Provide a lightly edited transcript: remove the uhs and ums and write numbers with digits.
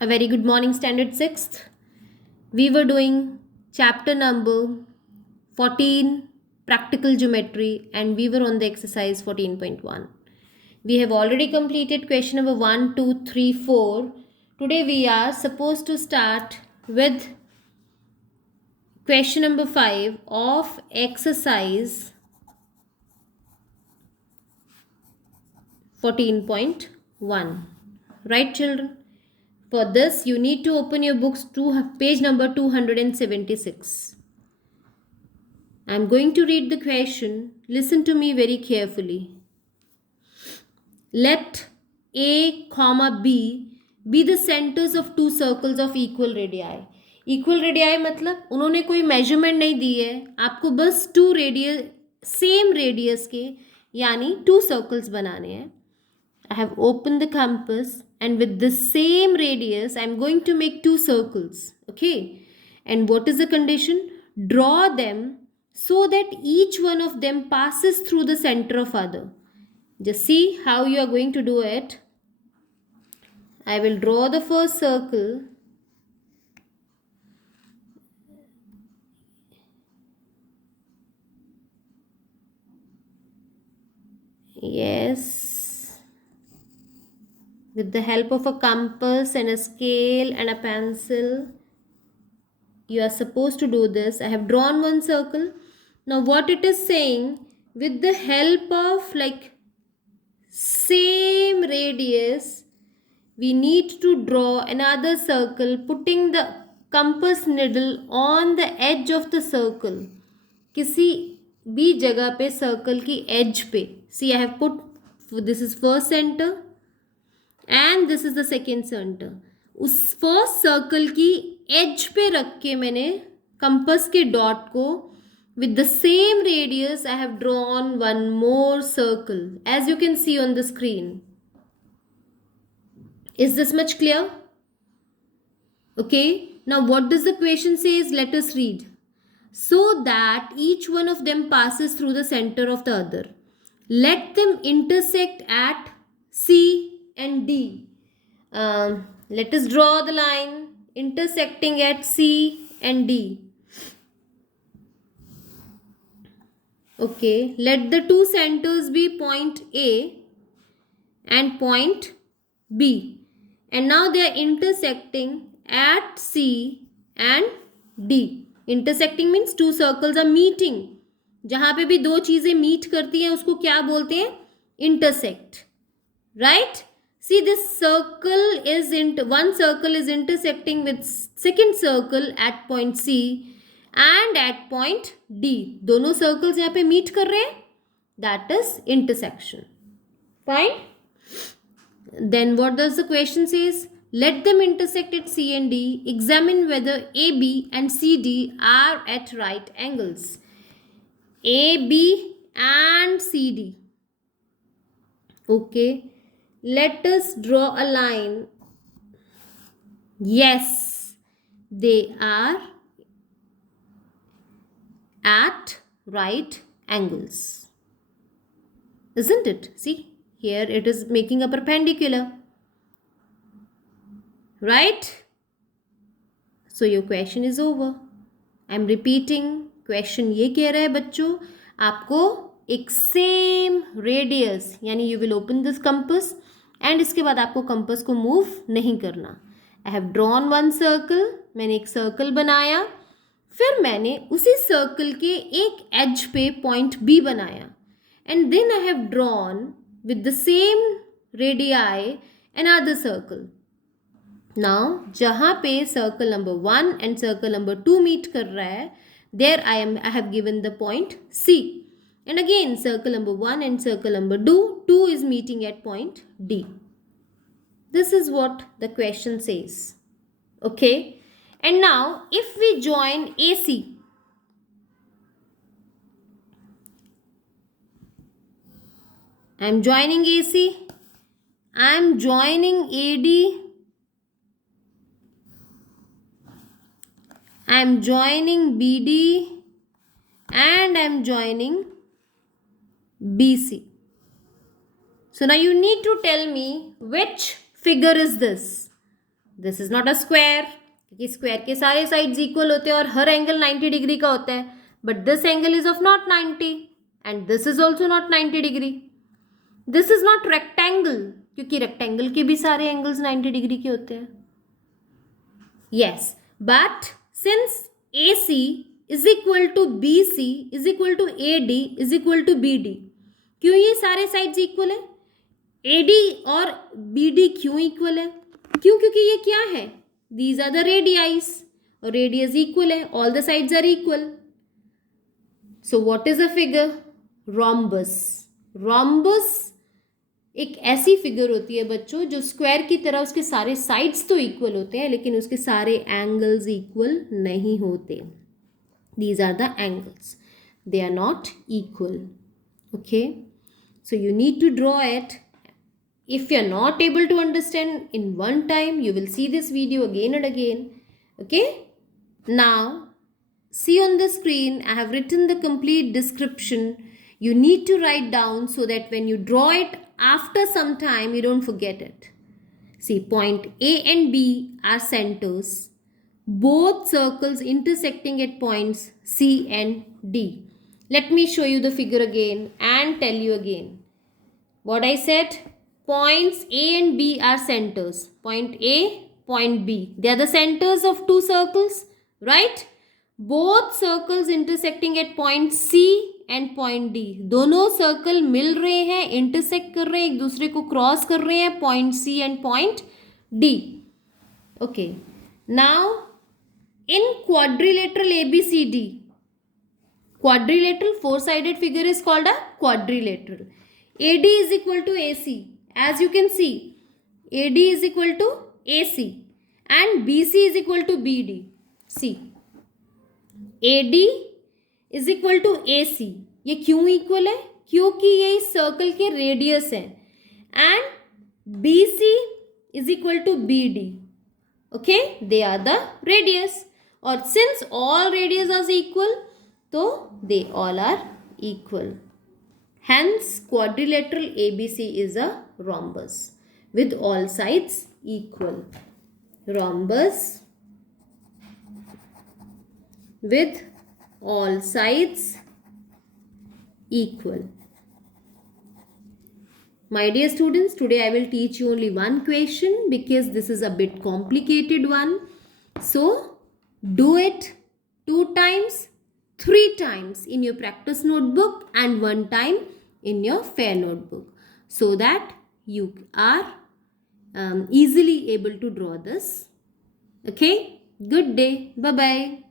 A very good morning, Standard 6th. We were doing chapter number 14, Practical Geometry, and we were on the exercise 14.1. We have already completed question number 1, 2, 3, 4. Today we are supposed to start with question number 5 of exercise 14.1. Right, children? For this, you need to open your books to page number 276. I am going to read the question. Listen to me very carefully. Let A, comma B be the centers of two circles of equal radii. Equal radii मतलब उन्होंने कोई measurement नहीं दी है, आपको बस two radius same radius के यानी two circles बनाने हैं. I have opened the compass and with the same radius I am going to make two circles. Okay. And what is the condition? Draw them so that each one of them passes through the center of other. Just see how you are going to do it. I will draw the first circle. Yes. With the help of a compass and a scale and a pencil, you are supposed to do this. I have drawn one circle. Now what it is saying, with the help of like same radius, we need to draw another circle, putting the compass needle on the edge of the circle. किसी भी जगह पे circle की edge पे. See, I have put, this is first center and this is the second center. उस first circle की as पे रख के मैंने कंपस के डॉट को with the same radius I have drawn one more circle as you can see on the screen. Is this much clear? Okay, now what does the question says? Let us read. So that each one of them passes through the center of the other. Let them intersect at C and D. Let us draw the line intersecting at C and D. Okay, let the two centers be point A and point B. And now they are intersecting at C and D. Intersecting means two circles are meeting. जहाँ पे भी दो चीजें meet करती हैं उसको क्या बोलते हैं? Intersect. Right? See, this circle is one circle is intersecting with second circle at point C and at point D. दोनों circles यहाँ पे meet कर रहे हैं. That is intersection. Fine? Then what does the question says? Let them intersect at C and D. Examine whether AB and CD are at right angles. AB and CD. Okay. Let us draw a line. Yes, they are at right angles. Isn't it? See, here it is making a perpendicular. Right? So your question is over. I am repeating. Question ये कह रहा है बच्चों, आपको एक same radius यानी you will open this compass and इसके बाद आपको कंपस को मूव नहीं करना. आई हैव ड्रॉन वन सर्कल, मैंने एक सर्कल बनाया, फिर मैंने उसी सर्कल के एक एज पे पॉइंट बी बनाया and then I have drawn with the same radii another circle. Now जहाँ पे circle number 1 and circle number 2 meet कर रहा है, there I have given the point C. And again circle number 1 and circle number 2 is meeting at point D. This is what the question says. Okay. And now if we join AC, I am joining AC, I am joining AD, I am joining BD and I am joining BC. So now you need to tell me which figure is this. This is not a square, क्योंकि square के सारे sides equal होते हैं और हर angle 90 degree का होता है, but this angle is of not 90 and this is also not 90 degree. This is not rectangle, क्योंकि रेक्टेंगल के भी सारे एंगल्स 90 डिग्री के होते हैं. Yes, but since AC is equal to BC is equal to AD is equal to BD, क्यों ये सारे साइड्स इक्वल है? AD और BD क्यों इक्वल है? क्यों? क्योंकि ये क्या है? दीज आर द रेडियाइस और रेडियस इक्वल है, all the sides are equal. So what is a figure? Rhombus. Rhombus एक ऐसी फिगर होती है बच्चों जो स्क्वायर की तरह उसके सारे साइड्स तो इक्वल होते हैं लेकिन उसके सारे एंगल्स इक्वल नहीं होते. These are the angles. They are not equal. Okay. So you need to draw it. If you are not able to understand in one time, you will see this video again and again. Okay. Now, see on the screen, I have written the complete description. You need to write down so that when you draw it after some time, you don't forget it. See, point A and B are centers. Both circles intersecting at points C and D. Let me show you the figure again and tell you again. What I said, points A and B are centers. Point A, point B. They are the centers of two circles, right? Both circles intersecting at point C and point D. दोनों circle मिल रहे हैं, intersect कर रहे हैं, एक दूसरे को cross कर रहे हैं, point C and point D. Okay. Now, in quadrilateral ABCD, quadrilateral four-sided figure is called a quadrilateral. AD is equal to AC. As you can see, AD is equal to AC and BC is equal to BD. See, AD is equal to AC. ये क्यों equal है? क्योंकि ये इस circle के radius है. And BC is equal to BD. Okay, they are the radius. और since all radius are equal, तो they all are equal. Hence, quadrilateral ABC is a rhombus with all sides equal. Rhombus with all sides equal. My dear students, today I will teach you only one question because this is a bit complicated one. So, do it 2 times, 3 times in your practice notebook and 1 time in your fair notebook so that you are easily able to draw this. Okay, good day. Bye-bye.